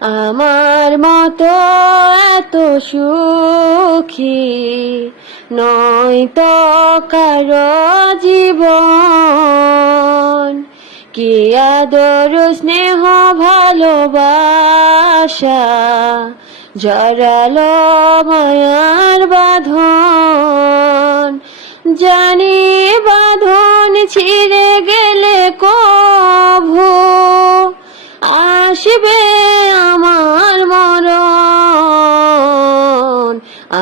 আমার মতো এত সুখী নয় তো কারও জীবন। কি আদর স্নেহ, ভালোবাসা জড়ালো মায়ার বাঁধন। জানি আসবে আমার মরণ।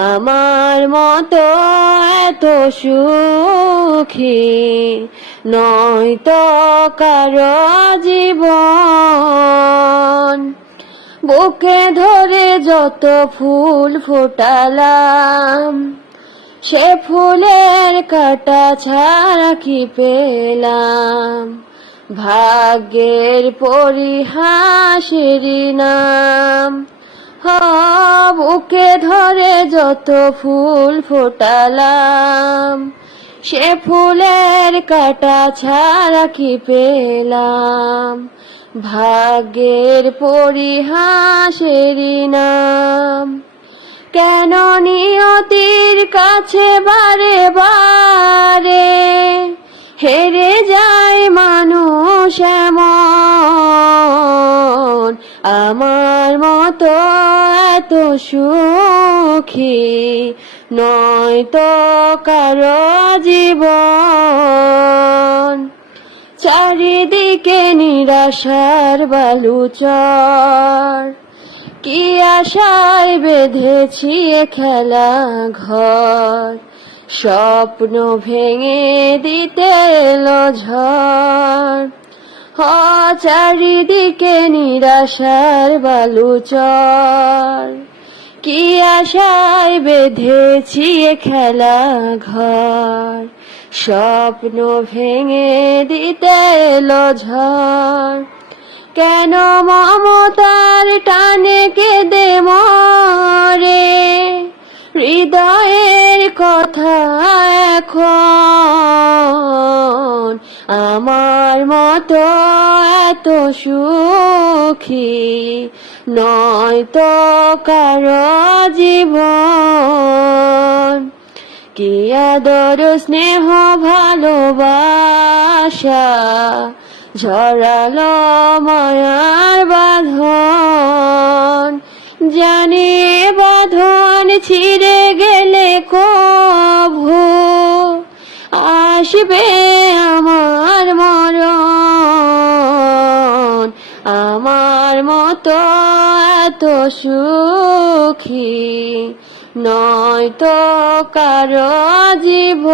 আমার মতো এত সুখী নয় তো কারও জীবন। বুকে ধরে যত ফুল ফোটালাম, সে ফুলের কাটা ছাড়া কি পেলাম? ভাগ্যের পরিহাসেরই নাম বুকে ধরে যত ফুল ফোটালাম, সে ফুলের কাটা ছাড়া কি পেলাম? ভাগ্যের পরিহাসেরই নাম, কেন নিয়তির কাছে বারে বারে আমার মতো এত সুখী নয় তো কারও জীবন। চারিদিকে নিরাশার বালুচর। কি আশায় বেঁধেছি খেলা ঘর? স্বপ্ন ভেঙে দিতে এলো ঝড়। চারিদিকে নিরাশার বালুচর। কি আশায় বেঁধেছি খেলা ঘর? স্বপ্ন ভেঙে দিতে এলো ঝড়। কেন মমতার টানে কেঁদে মরে? হৃদয়ের কথা আমার মতো এত সুখী নয় তো কারও জীবন। কি আদর, স্নেহ, ভালোবাসা ঝরালো মায়ার বাঁধন। জানি বাঁধন ছিঁড়ে গেলে কভু আসবে আমার আমার মতো এত সুখী নয়তো কারও জীবন।